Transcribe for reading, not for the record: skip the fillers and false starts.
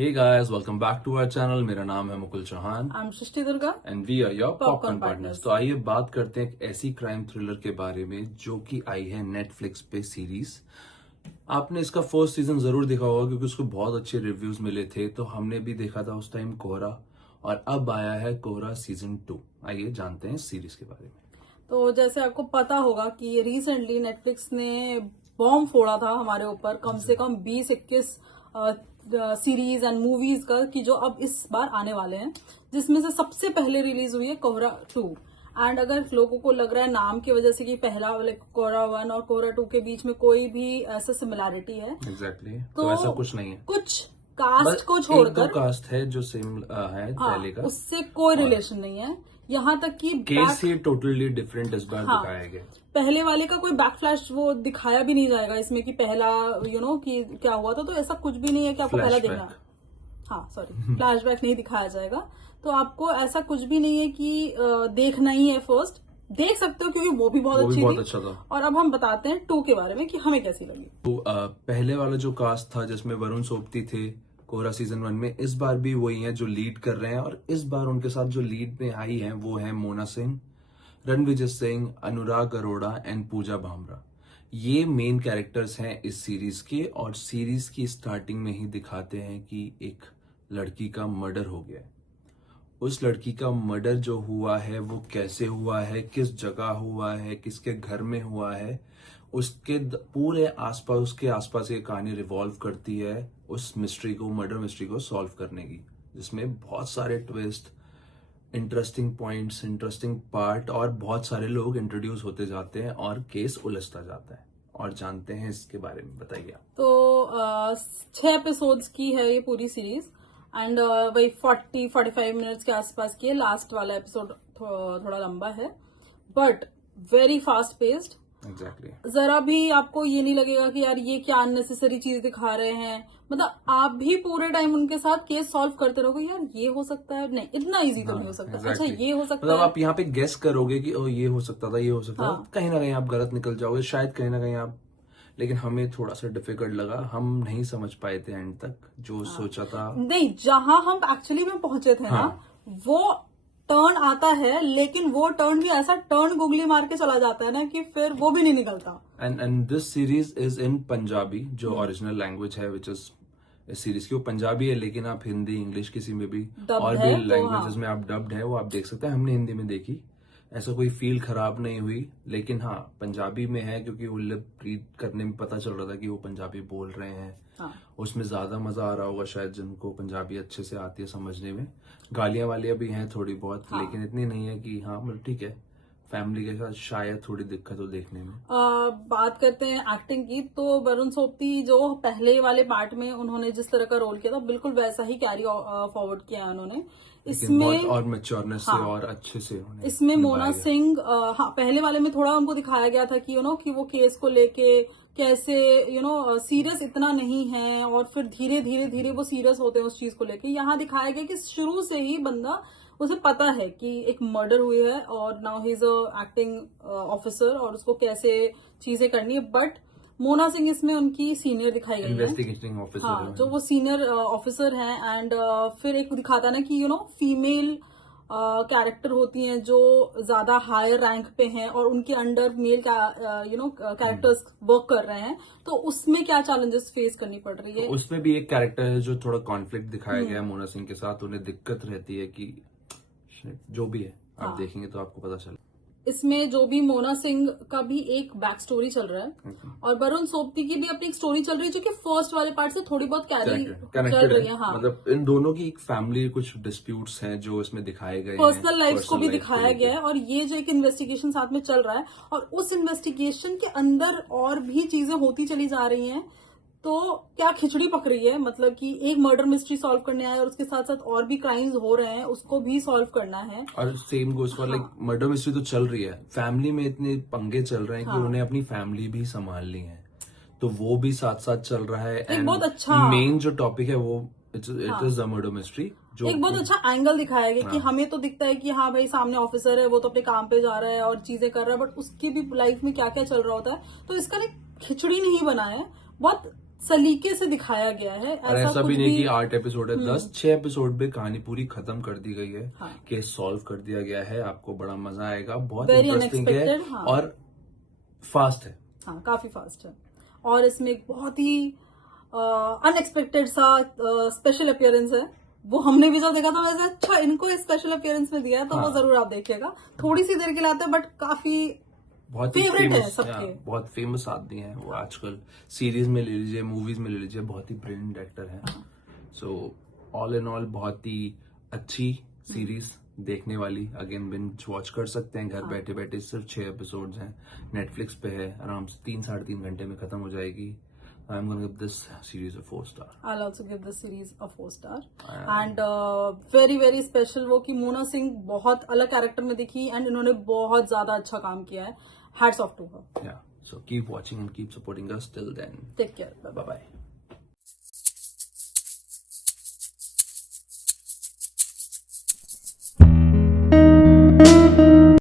Hey guys, welcome back to our channel. मेरा नाम है Mukul Chauhan I'm Srishti Durga and we are your Popcorn popcorn partners. Partners। तो आइए बात करते हैं एक ऐसी क्राइम थ्रिलर के बारे में जो कि आई है नेटफ्लिक्स पे सीरीज। आपने इसका फर्स्ट सीजन जरूर देखा होगा क्योंकि उसको बहुत अच्छे रिव्यूज मिले थे, तो हमने भी देखा था उस टाइम कोहरा, और अब आया है कोहरा सीजन 2। आइए जानते हैं सीरीज के बारे में। तो जैसे आपको पता होगा कि रिसेंटली नेटफ्लिक्स ने बॉम्ब फोड़ा था हमारे ऊपर, कम से कम 20-21 सीरीज एंड मूवीज का, कि जो अब इस बार आने वाले हैं, जिसमें से सबसे पहले रिलीज हुई है कोहरा 2। एंड अगर लोगों को लग रहा है नाम की वजह से कि पहला वाले कोहरा 1 और कोहरा 2 के बीच में कोई भी ऐसा सिमिलैरिटी है, एग्जैक्टली तो ऐसा कुछ नहीं है। कुछ कास्ट को एक दो छोड़कर कास्ट है जो सेम है पहले का, उससे कोई रिलेशन नहीं है। यहाँ तक कि केस ही टोटली डिफरेंट इस बार दिखाया गया। पहले वाले का कोई बैकफ्लैश वो दिखाया भी नहीं जाएगा इसमें कि पहला कि क्या हुआ था, तो ऐसा कुछ भी नहीं है कि आपको पहला देखना। फ्लैशबैक नहीं दिखाया जाएगा, तो आपको ऐसा कुछ भी नहीं है कि देखना ही है। फर्स्ट देख सकते हो क्योंकि वो भी बहुत अच्छी थी। अच्छा था। और अब हम बताते हैं 2 के बारे में कि हमें कैसी लगी। तो पहले वाला जो कास्ट था जिसमें वरुण सोबती थे कोहरा सीजन 1 में, इस बार भी वही है जो लीड कर रहे हैं, और इस बार उनके साथ जो लीड में आई है वो है मोना सिंह, रणविजय सिंह, अनुराग अरोड़ा एंड पूजा भामरा। ये मेन कैरेक्टर्स हैं इस सीरीज के, और सीरीज की स्टार्टिंग में ही दिखाते हैं कि एक लड़की का मर्डर हो गया है। उस लड़की का मर्डर जो हुआ है वो कैसे हुआ है, किस जगह हुआ है, किसके घर में हुआ है, उसके पूरे आसपास, उसके आसपास ये कहानी रिवॉल्व करती है उस मिस्ट्री को, मर्डर मिस्ट्री को सॉल्व करने की, जिसमें बहुत सारे twist, interesting points, interesting part और बहुत सारे लोग इंट्रोड्यूस होते जाते हैं और केस उलझता जाता है। और जानते हैं इसके बारे में, बताइए। तो 6 एपिसोड्स की है ये पूरी सीरीज, एंड वही 40-45 मिनट्स के आसपास की है। लास्ट वाला एपिसोड थोड़ा लंबा है, but very fast paced. Exactly. जरा भी आपको ये नहीं लगेगा कि यार ये क्या अननेसेसरी चीज दिखा रहे हैं। मतलब आप भी पूरे टाइम उनके साथ केस सॉल्व करते रहोगे, यार ये हो सकता है, नहीं इतना इजी तो नहीं हो सकता। अच्छा ये हो सकता मतलब है, आप यहाँ पे गेस करोगे कि ओ ये हो सकता था, ये हो सकता था, कहीं ना कहीं आप गलत निकल जाओगे, शायद कहीं ना कहीं आप। लेकिन हमें थोड़ा सा डिफिकल्ट लगा, हम नहीं समझ पाए थे एंड तक जो सोचा था। नहीं, जहां हम एक्चुअली में पहुंचे थे ना, वो टर्न आता है, लेकिन वो टर्न भी ऐसा टर्न गुगली मार के चला जाता है ना कि फिर वो भी नहीं निकलता। And this series is in Punjabi, जो ओरिजिनल लैंग्वेज है विच इज इस सीरीज की, वो पंजाबी है, लेकिन आप हिंदी, इंग्लिश किसी में भी और भी लैंग्वेजेस में आप डब्ड है वो आप देख सकते हैं। हमने हिंदी में देखी, ऐसा कोई फील खराब नहीं हुई, लेकिन हाँ पंजाबी में है क्योंकि वो लिप रीड करने में पता चल रहा था कि वो पंजाबी बोल रहे हैं। उसमें ज्यादा मजा आ रहा होगा शायद जिनको पंजाबी अच्छे से आती है समझने में। गालियां वालियां भी हैं थोड़ी बहुत, लेकिन इतनी नहीं है कि हाँ मतलब ठीक है, फैमिली के साथ शायद थोड़ी दिक्कत हो देखने में। बात करते हैं एक्टिंग की, तो वरुण सोबती जो पहले वाले पार्ट में उन्होंने जिस तरह का रोल किया था, बिल्कुल वैसा ही कैरी फॉरवर्ड किया है उन्होंने इसमें, और मैच्योरनेस से और अच्छे से इसमें मोना सिंह पहले वाले में थोड़ा उनको दिखाया गया था कि कि वो केस को लेके कैसे सीरियस इतना नहीं है, और फिर धीरे धीरे धीरे वो सीरियस होते हैं उस चीज को लेके। यहाँ दिखाया गया कि शुरू से ही बंदा, उसे पता है कि एक मर्डर हुई है और now he is a acting officer, और उसको कैसे चीजें करनी है। बट मोना सिंह इसमें उनकी सीनियर दिखाई गई है, इन्वेस्टिगेटिंग ऑफिसर। हाँ, जो वो सीनियर ऑफिसर हैं। एंड फिर एक दिखाता ना कि फीमेल कैरेक्टर होती हैं जो ज्यादा हायर रैंक पे हैं और उनके अंडर मेल कैरेक्टर्स वर्क कर रहे हैं, तो उसमें क्या चैलेंजेस फेस करनी पड़ रही है। तो उसमें भी एक कैरेक्टर है जो थोड़ा कॉन्फ्लिक्ट दिखाया गया है मोना सिंह के साथ, उन्हें दिक्कत रहती है कि जो भी है आप देखेंगे तो आपको पता चले। इसमें जो भी मोना सिंह का भी एक बैक स्टोरी चल रहा है, और वरुण सोबती की भी अपनी एक स्टोरी चल रही है जो कि फर्स्ट वाले पार्ट से थोड़ी बहुत कैरी चल रही है। हाँ, मतलब इन दोनों की एक फैमिली कुछ डिस्प्यूट्स हैं जो इसमें दिखाए गए, पर्सनल लाइफ को भी दिखाया गया है, और ये जो एक इन्वेस्टिगेशन साथ में चल रहा है, और उस इन्वेस्टिगेशन के अंदर और भी चीजें होती चली जा रही हैं। तो क्या खिचड़ी पक रही है, मतलब कि एक मर्डर मिस्ट्री सॉल्व करने आए और उसके साथ साथ और भी क्राइम्स हो रहे हैं, उसको भी सॉल्व करना है। और same goes for like murder mystery तो चल रही है, फैमिली में इतने पंगे चल रहे हैं कि उन्हें अपनी फैमिली भी संभालनी है, तो वो भी साथ साथ चल रहा है। एक बहुत अच्छा मेन जो टॉपिक है वो it is the murder mystery, जो एक बहुत अच्छा एंगल दिखाया गया कि हमें तो दिखता है कि हाँ भाई सामने ऑफिसर है, वो तो अपने काम पे जा रहा है और चीजें कर रहा है, बट उसकी भी लाइफ में क्या क्या चल रहा होता है। तो इसका खिचड़ी नहीं बना है, बहुत सलीके से दिखाया गया है। और ऐसा भी कुछ नहीं कि 8 एपिसोड है, 6 एपिसोड में कहानी पूरी खत्म कर दी गई है। हाँ। केस सॉल्व कर दिया गया है, आपको बड़ा मजा आएगा, बहुत वेरी इंटरेस्टिंग है अनएक्सपेक्टेड। हाँ और फास्ट है। हाँ, काफी फास्ट है। और इसमें एक बहुत ही अनएक्सपेक्टेड सा स्पेशल अपीयरेंस है। वो हमने भी जब देखा था वैसे अच्छा इनको स्पेशल अपीयरेंस में दिया है, तो हाँ। वो जरूर आप देखिएगा। थोड़ी सी देर के लिए आते हैं बट काफी बहुत ही फेवरेट है फेमस, सबके। बहुत फेमस आदमी है वो आजकल। सीरीज में ले लीजिए, मूवीज में ले लीजिए, बहुत ही ब्रिलियंट एक्टर है। सो ऑल इन ऑल बहुत ही अच्छी सीरीज, देखने वाली। अगेन बिंज वॉच कर सकते हैं घर बैठे बैठे। सिर्फ 6 एपिसोड्स हैं, नेटफ्लिक्स पे है, आराम से 3-3.5 घंटे में खत्म हो जाएगी। I am gonna give this series a 4 star. I'll also give this series a 4 star. And very very special वो कि मोना सिंह बहुत अलग कैरेक्टर में दिखी एंड इन्होंने बहुत ज्यादा अच्छा काम किया है। Hats off to her. Yeah, so keep watching and keep supporting us. Till then, Take care. Bye bye bye.